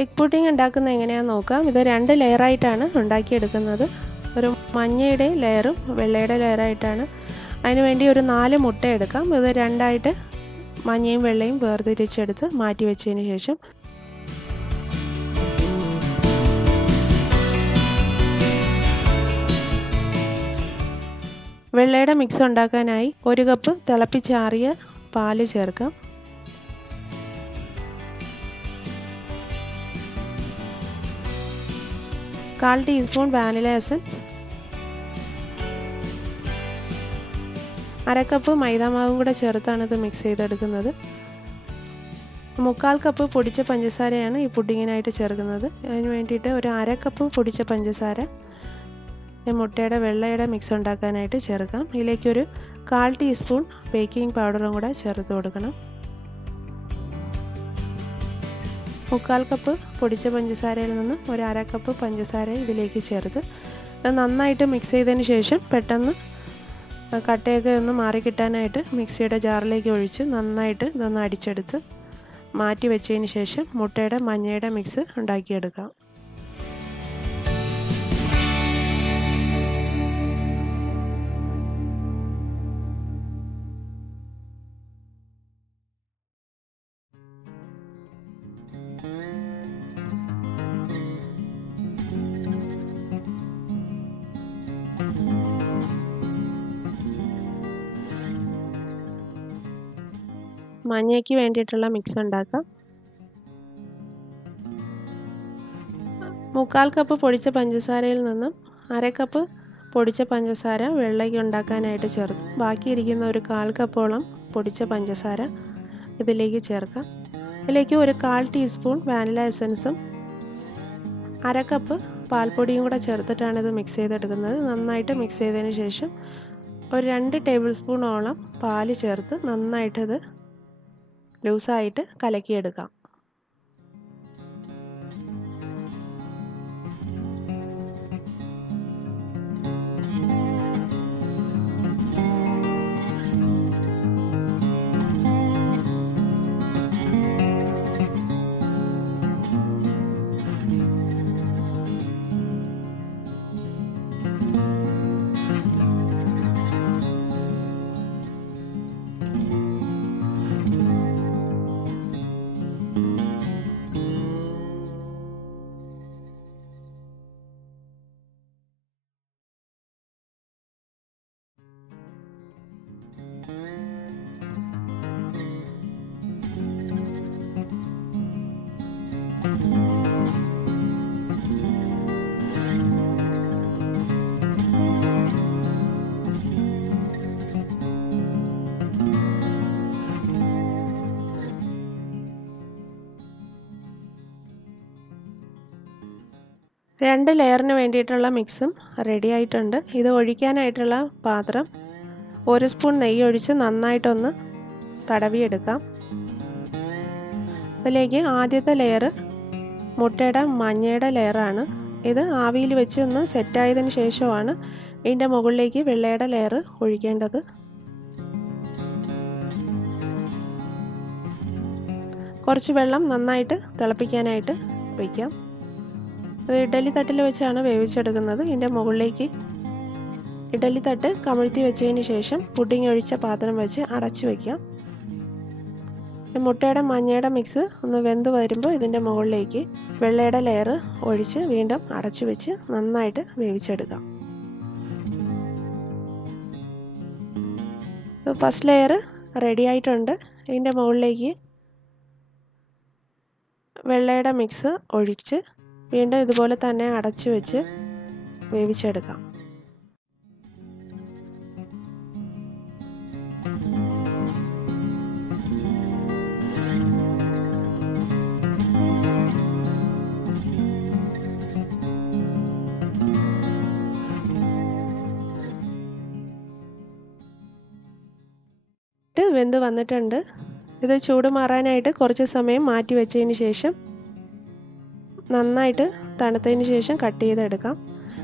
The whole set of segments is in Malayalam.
എഗ് പുഡിംഗ് ഉണ്ടാക്കുന്നത് എങ്ങനെയാണെന്ന് നോക്കാം. ഇത് 2 ലെയറായിട്ടാണ് ഉണ്ടാക്കിയെടുക്കുന്നത്. ഒരു മഞ്ഞയുടെ ലെയറും വെള്ളയുടെ ലെയറായിട്ടാണ്. അതിനുവേണ്ടി ഒരു 4 മുട്ട എടുക്കാം. ഇത് 2ആയിട്ട് മഞ്ഞയും വെള്ളയും വേർതിരിച്ചെടുത്ത് മാറ്റി വെച്ചതിന് ശേഷം വെള്ളയുടെ മിക്സ് ഉണ്ടാക്കാനായി 1 കപ്പ് തിളപ്പിച്ചാറിയ പാല് ചേർക്കാം. കാൽ ടീസ്പൂൺ വാനില എസൻസ്, 1/2 കപ്പ് മൈദാമാവും കൂടെ ചേർത്താണ് ഇത് മിക്സ് ചെയ്തെടുക്കുന്നത്. 3/4 കപ്പ് പൊടിച്ച പഞ്ചസാരയാണ് ഈ പുഡിങ്ങിനായിട്ട് ചേർക്കുന്നത്. അതിന് വേണ്ടിയിട്ട് ഒരു 1/2 കപ്പ് പൊടിച്ച പഞ്ചസാര മുട്ടയുടെ വെള്ളയുടെ മിക്സ് ഉണ്ടാക്കാനായിട്ട് ചേർക്കാം. ഇതിലേക്കൊരു 1/4 ടീസ്പൂൺ ബേക്കിംഗ് പൗഡറും കൂടെ ചേർത്ത് കൊടുക്കണം. 3/4 കപ്പ് പൊടിച്ച പഞ്ചസാരയിൽ നിന്ന് ഒരു 1/2 കപ്പ് പഞ്ചസാര ഇതിലേക്ക് ചേർത്ത് നന്നായിട്ട് മിക്സ് ചെയ്തതിന് ശേഷം പെട്ടെന്ന് കട്ടയൊക്കെ ഒന്ന് മാറിക്കിട്ടാനായിട്ട് മിക്സിയുടെ ജാറിലേക്ക് ഒഴിച്ച് നന്നായിട്ട് ഇതൊന്ന് അടിച്ചെടുത്ത് മാറ്റി വെച്ചതിന് ശേഷം മുട്ടയുടെ മഞ്ഞയുടെ മിക്സ് ഉണ്ടാക്കിയെടുക്കാം. മഞ്ഞയ്ക്ക് വേണ്ടിയിട്ടുള്ള മിക്സ് ഉണ്ടാക്കാം. 3/4 കപ്പ് പൊടിച്ച പഞ്ചസാരയിൽ നിന്നും 1/2 കപ്പ് പൊടിച്ച പഞ്ചസാര വെള്ളയ്ക്ക് ഉണ്ടാക്കാനായിട്ട് ചേർത്ത് ബാക്കിയിരിക്കുന്ന ഒരു 1/4 കപ്പോളം പൊടിച്ച പഞ്ചസാര ഇതിലേക്ക് ചേർക്കാം. ഇതിലേക്ക് ഒരു 1/4 ടീസ്പൂൺ വാനില എസൻസും 1/2 കപ്പ് പാൽപ്പൊടിയും കൂടെ ചേർത്തിട്ടാണ് ഇത് മിക്സ് ചെയ്തെടുക്കുന്നത്. നന്നായിട്ട് മിക്സ് ചെയ്തതിന് ശേഷം ഒരു 2 ടേബിൾ സ്പൂണോളം പാല് ചേർത്ത് നന്നായിട്ടിത് ലൂസായിട്ട് കലക്കിയെടുക്കാം. രണ്ട് ലെയറിന് വേണ്ടിയിട്ടുള്ള മിക്സും റെഡി ആയിട്ടുണ്ട്. ഇത് ഒഴിക്കാനായിട്ടുള്ള പാത്രം 1 സ്പൂൺ നെയ്യ് ഒഴിച്ച് നന്നായിട്ടൊന്ന് തടവിയെടുക്കാം. അതിലേക്ക് ആദ്യത്തെ ലെയർ മുട്ടയുടെ മഞ്ഞയുടെ ലെയറാണ്. ഇത് ആവിയിൽ വെച്ച് ഒന്ന് സെറ്റായതിന് ശേഷമാണ് ഇതിൻ്റെ മുകളിലേക്ക് വെള്ളയുടെ ലെയർ ഒഴിക്കേണ്ടത്. കുറച്ച് വെള്ളം നന്നായിട്ട് തിളപ്പിക്കാനായിട്ട് വയ്ക്കാം. ഇത് ഇഡ്ഡലി തട്ടിൽ വെച്ചാണ് വേവിച്ചെടുക്കുന്നത്. ഇതിൻ്റെ മുകളിലേക്ക് ഇഡ്ഡലി തട്ട് കമിഴ്ത്തി വെച്ചതിന് ശേഷം പുഡിംഗ് ഒഴിച്ച പാത്രം വെച്ച് അടച്ചു വയ്ക്കാം. മുട്ടയുടെ മഞ്ഞയുടെ മിക്സ് ഒന്ന് വെന്ത് വരുമ്പോൾ ഇതിൻ്റെ മുകളിലേക്ക് വെള്ളയുടെ ലെയർ ഒഴിച്ച് വീണ്ടും അടച്ചു വെച്ച് നന്നായിട്ട് വേവിച്ചെടുക്കാം. ഫസ്റ്റ് ലെയർ റെഡി ആയിട്ടുണ്ട്. ഇതിൻ്റെ മുകളിലേക്ക് വെള്ളയുടെ മിക്സ് ഒഴിച്ച് വീണ്ടും ഇതുപോലെ തന്നെ അടച്ചു വെച്ച് വേവിച്ചെടുക്കാം. വെന്ത് വന്നിട്ടുണ്ട്. ഇത് ചൂട് മാറാനായിട്ട് കുറച്ച് സമയം മാറ്റി വെച്ചതിന് ശേഷം നന്നായിട്ട് തണുത്തതിന് ശേഷം കട്ട് ചെയ്തെടുക്കാം.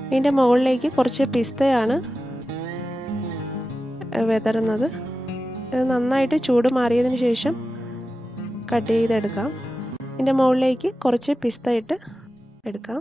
ഇതിൻ്റെ മുകളിലേക്ക് കുറച്ച് പിസ്തയാണ് വിതറുന്നത്. ഇത് നന്നായിട്ട് ചൂട് മാറിയതിന് ശേഷം കട്ട് ചെയ്തെടുക്കാം. ഇതിൻ്റെ മുകളിലേക്ക് കുറച്ച് പിസ്ത ഇട്ട് എടുക്കാം.